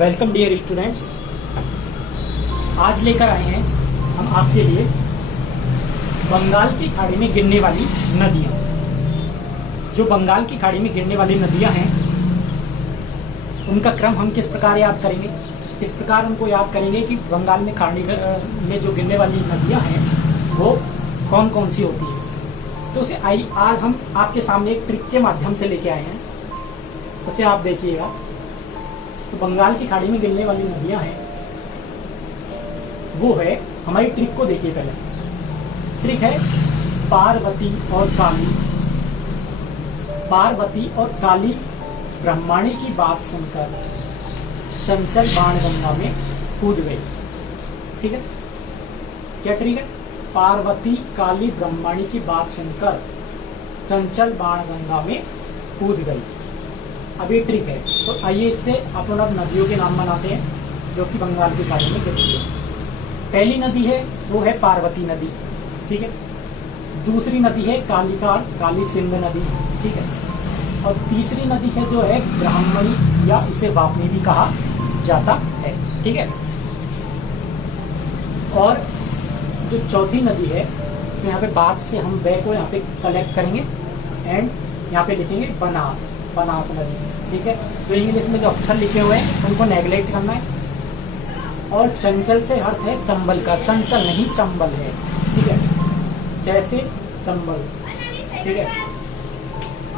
Welcome dear students. आज लेकर आए हैं हम आपके लिए बंगाल की खाड़ी में गिरने वाली नदियाँ। जो बंगाल की खाड़ी में गिरने वाली नदियाँ हैं उनका क्रम हम किस प्रकार याद करेंगे, किस प्रकार उनको याद करेंगे कि बंगाल में खाड़ी में जो गिरने वाली नदियाँ हैं वो कौन कौन सी होती है। तो उसे आज हम आपके सामने एक ट्रिक के माध्यम से लेके आए हैं, उसे आप देखिएगा। तो बंगाल की खाड़ी में गिरने वाली नदियां हैं वो है, हमारी ट्रिक को देखिए। पहले ट्रिक है पार्वती और काली। पार्वती और काली ब्रह्माणी की बात सुनकर चंचल बाण गंगा में कूद गई। ठीक है, क्या ट्रिक है? पार्वती काली ब्रह्माणी की बात सुनकर चंचल बाण गंगा में कूद गई। अब ये ट्रिक है, तो आइए इससे अपन अब नदियों के नाम बनाते हैं जो कि बंगाल की खाड़ी में गिरती है। पहली नदी है वो है पार्वती नदी, ठीक है। दूसरी नदी है काली सिंध नदी, ठीक है। और तीसरी नदी है जो है ब्राह्मणी या इसे वापनी भी कहा जाता है, ठीक है। और जो चौथी नदी है तो यहाँ पे बात से हम वे को यहाँ पे कलेक्ट करेंगे एंड यहाँ पे लिखेंगे बनास नदी, ठीक है। तो इंग्लिश में जो अक्षर लिखे हुए हैं उनको नेगलेक्ट करना है। और चंचल से अर्थ है चंबल का, चंचल नहीं चंबल है, ठीक है, जैसे चंबल, ठीक है।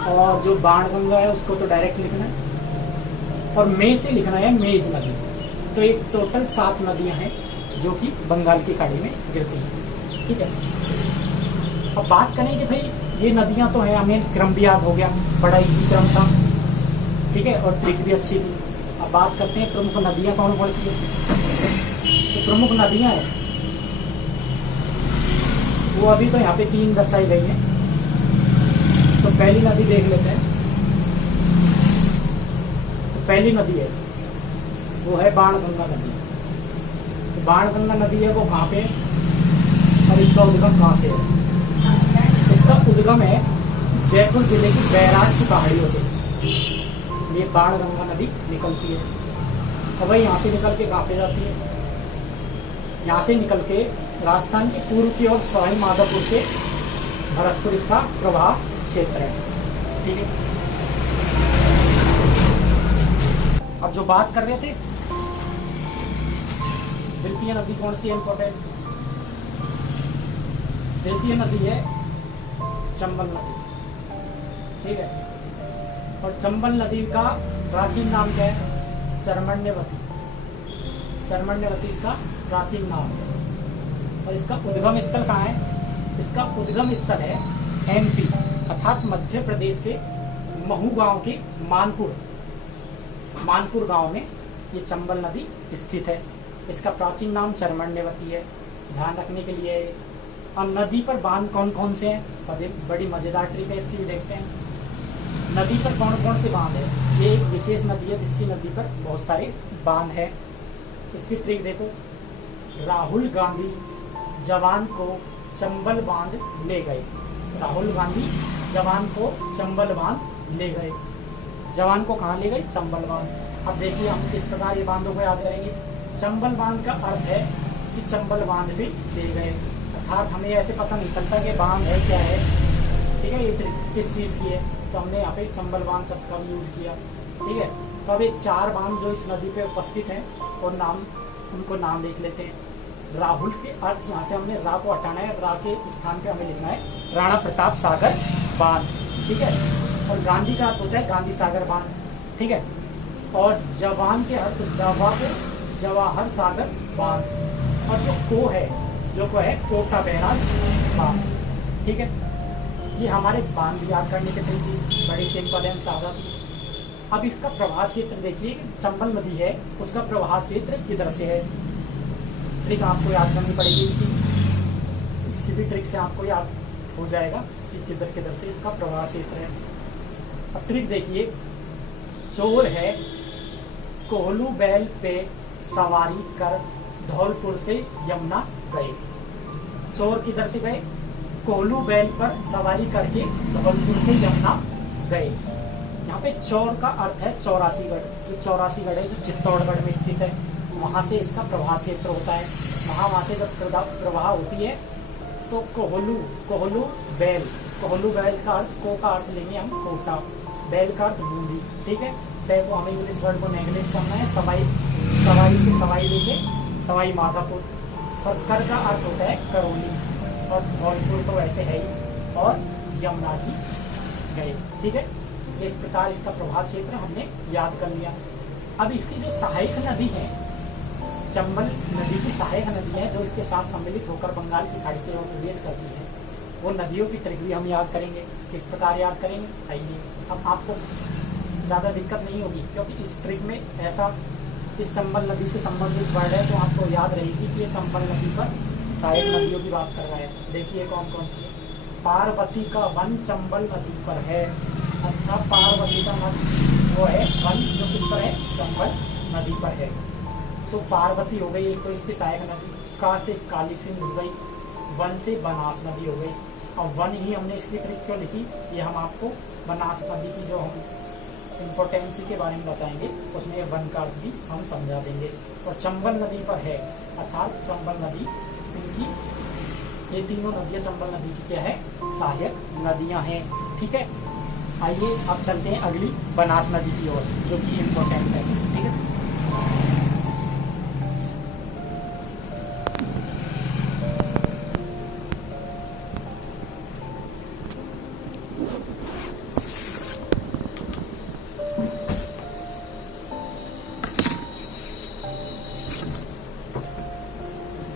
और जो बाण गंगा है उसको तो डायरेक्ट लिखना है और मे से लिखना है मेज नदी। तो एक टोटल 7 नदियां हैं जो कि बंगाल की खाड़ी में गिरती हैं, ठीक है। अब बात करें कि भाई ये नदियां तो है, हमें क्रम भी याद हो गया, बड़ा इजी क्रम था, ठीक है, और ट्रिक भी अच्छी थी। अब बात करते हैं प्रमुख नदियां कौन कौन सी है। तो प्रमुख नदियां हैं वो अभी तो यहाँ पे 3 दर्शाई गई हैं। तो पहली नदी देख लेते हैं। तो पहली नदी है वो है बाणगंगा नदी। तो बाणगंगा नदी है वो कहाँ पे है और इसका उद्गम कहाँ से है? इसका उद्गम है जयपुर जिले की बैराज की पहाड़ियों से। ये बाणगंगा नदी निकलती है और वही यहाँ से निकल के कहाँ पे जाती है? यहाँ से निकल के राजस्थान की पूर्व की ओर सवाई माधोपुर से भरतपुर इसका प्रवाह क्षेत्र है, ठीक है। अब जो बात कर रहे थे द्वितीय नदी कौन सी है इंपॉर्टेंट? द्वितीय नदी है चंबल नदी, ठीक है। और चंबल नदी का प्राचीन नाम क्या है? चर्मण्यवती। चर्मण्यवती इसका प्राचीन नाम है। और इसका उद्गम स्थल कहाँ है? इसका उद्गम स्थल है एमपी अर्थात मध्य प्रदेश के महू गांव के मानपुर गांव में ये चंबल नदी स्थित है। इसका प्राचीन नाम चर्मण्यवती है, ध्यान रखने के लिए। अब नदी पर बांध कौन कौन से हैं? बड़ी मजेदार ट्रिक है, इसकी भी देखते हैं। नदी पर कौन कौन से बांध है? ये एक विशेष नदी है जिसकी नदी पर बहुत सारे बांध है। इसकी ट्रिक देखो। राहुल गांधी जवान को चंबल बांध ले गए। राहुल गांधी जवान को चंबल बांध ले गए। जवान को कहाँ ले गए? चंबल बांध। अब देखिए हम किस प्रकार ये बांधों को याद करेंगे। चंबल बांध का अर्थ है कि चंबल बांध भी ले गए, अर्थात हमें ऐसे पता नहीं चलता कि बांध है क्या है, ठीक है, ये किस चीज़ की है। तो हमने यहाँ पे चंबल बांध शब्द का यूज किया, ठीक है। तो अब ये 4 बांध जो इस नदी पे उपस्थित हैं और उनको नाम देख लेते हैं। राहुल के अर्थ यहाँ से हमने रा को हटाना है, रा के स्थान पे हमें लिखना है राणा प्रताप सागर बांध, ठीक है। और गांधी का अर्थ होता है गांधी सागर बांध, ठीक है। और जवान के अर्थ जवाहर सागर बांध। और जो को है कोटा बैराज बांध, ठीक है। ये हमारे बांध याद करने के तरीके बड़े सिंपल एंड सादा थी। अब इसका प्रवाह क्षेत्र देखिए, चंबल नदी है उसका प्रवाह क्षेत्र किधर से है? ट्रिक आपको याद करनी पड़ेगी इसकी भी ट्रिक से आपको याद हो जाएगा कि किधर से इसका प्रवाह क्षेत्र है। अब ट्रिक देखिए। चोर है कोहलू बैल पे सवारी कर धौलपुर से यमुना गए। चोर किधर से गए? कोहलू बैल पर सवारी करके धौलपुर से यमुना गए। यहाँ पे चौर का अर्थ है 84गढ़, जो 84गढ़ है जो चित्तौड़गढ़ में स्थित है, वहाँ से इसका प्रवाह क्षेत्र होता है। वहाँ से जब प्रवाह होती है तो कोहलू बैल, कोहलू बैल का अर्थ, को का अर्थ लेंगे हम कोटा, बैल का अर्थ बूंदी, ठीक है। तय को हमें इंग्लिश वर्ड को नेगलेक्ट करना है, सवाई से सवाई लेके सवाई माधोपुर, और कर का अर्थ होता है करौली, और धौलपुर तो वैसे है ही, और यमुना जी गए, ठीक है। इस प्रकार इसका प्रभाव क्षेत्र हमने याद कर लिया। अब इसकी जो सहायक नदी है, चंबल नदी की सहायक नदी है, जो इसके साथ सम्मिलित होकर बंगाल की खाड़ी की ओर प्रवेश करती है, वो नदियों की ट्रिक भी हम याद करेंगे। किस प्रकार याद करेंगे, आइए। अब आपको ज़्यादा दिक्कत नहीं होगी, क्योंकि इस ट्रिक में ऐसा इस चंबल नदी से संबंधित वर्ड है, तो आपको याद रहेगी कि ये चंबल नदी पर सहायक नदियों की बात कर रहा है। देखिए कौन कौन सी है। पार्वती का वन चंबल नदी पर है। अच्छा, पार्वती का वन वो है वन जो किस पर है, चंबल नदी पर है। तो पार्वती हो गई एक तो इसकी सहायक नदी, का से काली सिंध हो गई, वन से बनास नदी हो गई। और वन ही हमने इसकी ट्रिक क्यों लिखी, ये हम आपको बनास नदी की जो हम इम्पोर्टेंसी के बारे में बताएंगे, उसमें वन का अर्थ भी हम समझा देंगे। और चंबल नदी पर है, अर्थात चंबल नदी इनकी, ये तीनों नदियाँ चंबल नदी की क्या है, सहायक नदियाँ हैं, ठीक है। आइए अब चलते हैं अगली बनास नदी की ओर, जो कि इम्पोर्टेंट है, ठीक है।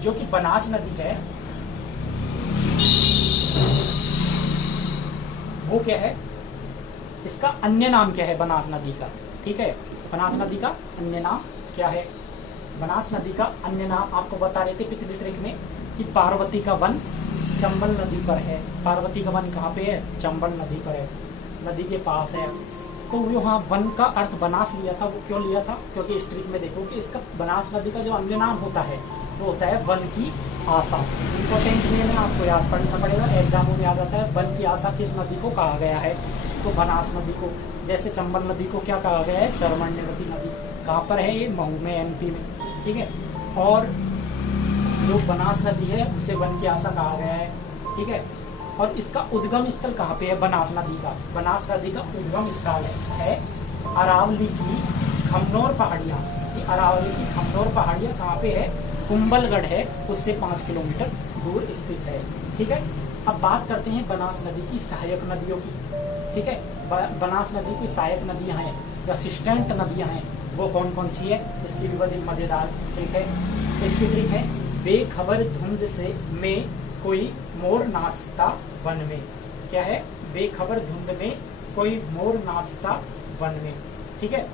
जो कि बनास नदी है, वो क्या है, इसका अन्य नाम क्या है बनास नदी का, ठीक है। बनास नदी का अन्य नाम क्या है, बनास नदी का अन्य नाम आपको बता रहे थे पिछली ट्रिक में कि पार्वती का वन चंबल नदी पर है। पार्वती का वन कहाँ पे है, चंबल नदी पर है, नदी के पास है। तो वो हाँ, वन का अर्थ बनास लिया था, वो क्यों लिया था, क्योंकि इस ट्रिक में देखो कि इसका बनास नदी का जो अन्य नाम होता है वो होता है वन की आशा। इम्पोर्टेंट में आपको याद पढ़ना पड़ेगा, एग्जामों में आ जाता है वन की आशा किस नदी को कहा गया है, तो बनास नदी को। जैसे चंबल नदी को क्या कहा गया है, चरमण्यवती नदी। कहाँ पर है ये, महू में, एमपी में, ठीक है। और जो बनास नदी है उसे वन की आशा कहा गया है, ठीक है। और इसका उद्गम स्थल कहाँ पे है बनास नदी का, बनास नदी का उद्गम स्थल है अरावली की खमनोर पहाड़ियाँ। अरावली की खमनोर पहाड़ियाँ कहाँ पे है, कुंभलगढ़ है, उससे 5 किलोमीटर दूर स्थित है, ठीक है। अब बात करते हैं बनास नदी की सहायक नदियों की, ठीक है। बनास नदी की सहायक नदियां हैं, असिस्टेंट नदियां हैं, वो कौन कौन सी है, इसकी भी बड़ी मजेदार ट्रिक है। इसकी ट्रिक है, बेखबर धुंध से में कोई मोर नाचता वन में। क्या है, बेखबर धुंध में कोई मोर नाचता वन में, ठीक है,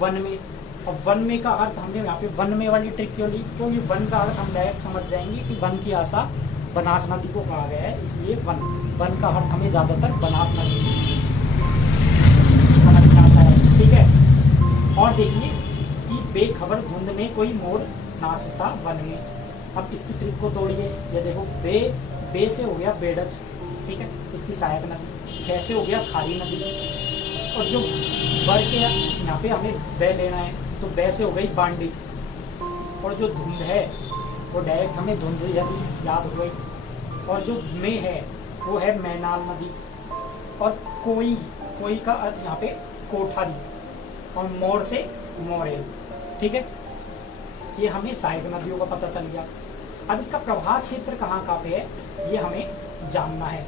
वन में। और वन में का अर्थ हमने यहाँ पे वन में वाली ट्रिक क्यों ली, क्योंकि वन का अर्थ हम डायरेक्ट समझ जाएंगे कि वन की आशा बनास नदी को कहा गया है, इसलिए वन का अर्थ हमें ज्यादातर बनास नदी समझ में आता है, ठीक है। और देखिए कि बेखबर धुंध में कोई मोर नाचता वन में। अब इसकी ट्रिक को तोड़िए, ये देखो, बे से हो गया बेडच, ठीक है, इसकी सहायक नदी। कैसे हो गया खारी नदी। और जो बर के यहाँ पे हमें बे लेना है, तो बे से हो गई बांडी। और जो धुंध है वो डायरेक्ट हमें धुंध नदी याद हो गई। और जो में है वो है मैनाल नदी। और कोई का अर्थ यहाँ पे कोठारी, और मोर से मोरेल, ठीक है। ये हमें सहायक नदियों का पता चल गया। अब इसका प्रवाह क्षेत्र कहाँ पे है, ये हमें जानना है।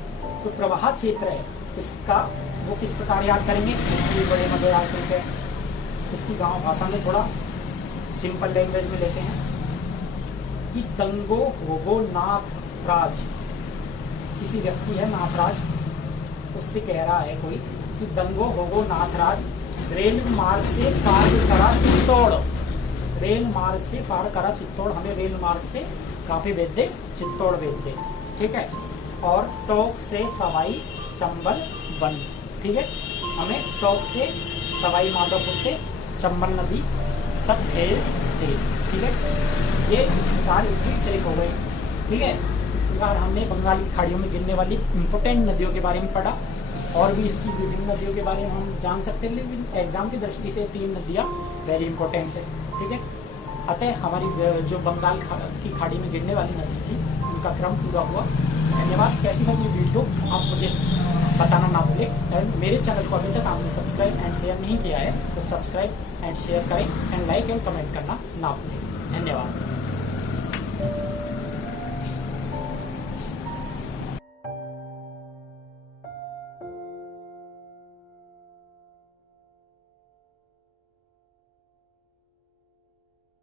तो प्रवाह क्षेत्र है इसका, वो किस प्रकार याद करेंगे, इसकी बड़े मजेदार ट्रिक है। इसकी गांव भाषा में थोड़ा सिंपल लैंग्वेज में लेते हैं कि दंगो होगो नाथराज। किसी व्यक्ति है नाथराज, उससे कह रहा है कोई कि दंगो होगो नाथराज, रेल मार्ग से पार करा चित्तौड़। रेल मार्ग से पार करा चित्तौड़, हमें रेल मार्ग से कहाँ पे भेज दे, चित्तौड़ भेज दे, ठीक है। और टोक से सवाई चंबल वन, ठीक है, हमें टोक से सवाई माधोपुर से चंबल नदी तक भेज दे, ठीक है। ये इस प्रकार इसकी ट्रिक हो गई, ठीक है। इस प्रकार हमने बंगाल की खाड़ियों में गिरने वाली इंपोर्टेंट नदियों के बारे में पढ़ा। और भी इसकी विभिन्न नदियों के बारे में हम जान सकते हैं, लेकिन एग्जाम की दृष्टि से 3 नदियाँ वेरी इंपॉर्टेंट है। ठीक है, अतः हमारी जो बंगाल की खाड़ी में गिरने वाली नदी थी उनका क्रम पूरा हुआ। धन्यवाद। कैसी लगी वीडियो आप मुझे बताना ना भूलें। एंड मेरे चैनल को अभी तक आपने सब्सक्राइब एंड शेयर नहीं किया है तो सब्सक्राइब एंड शेयर करें एंड लाइक एंड कमेंट करना ना भूलें। धन्यवाद।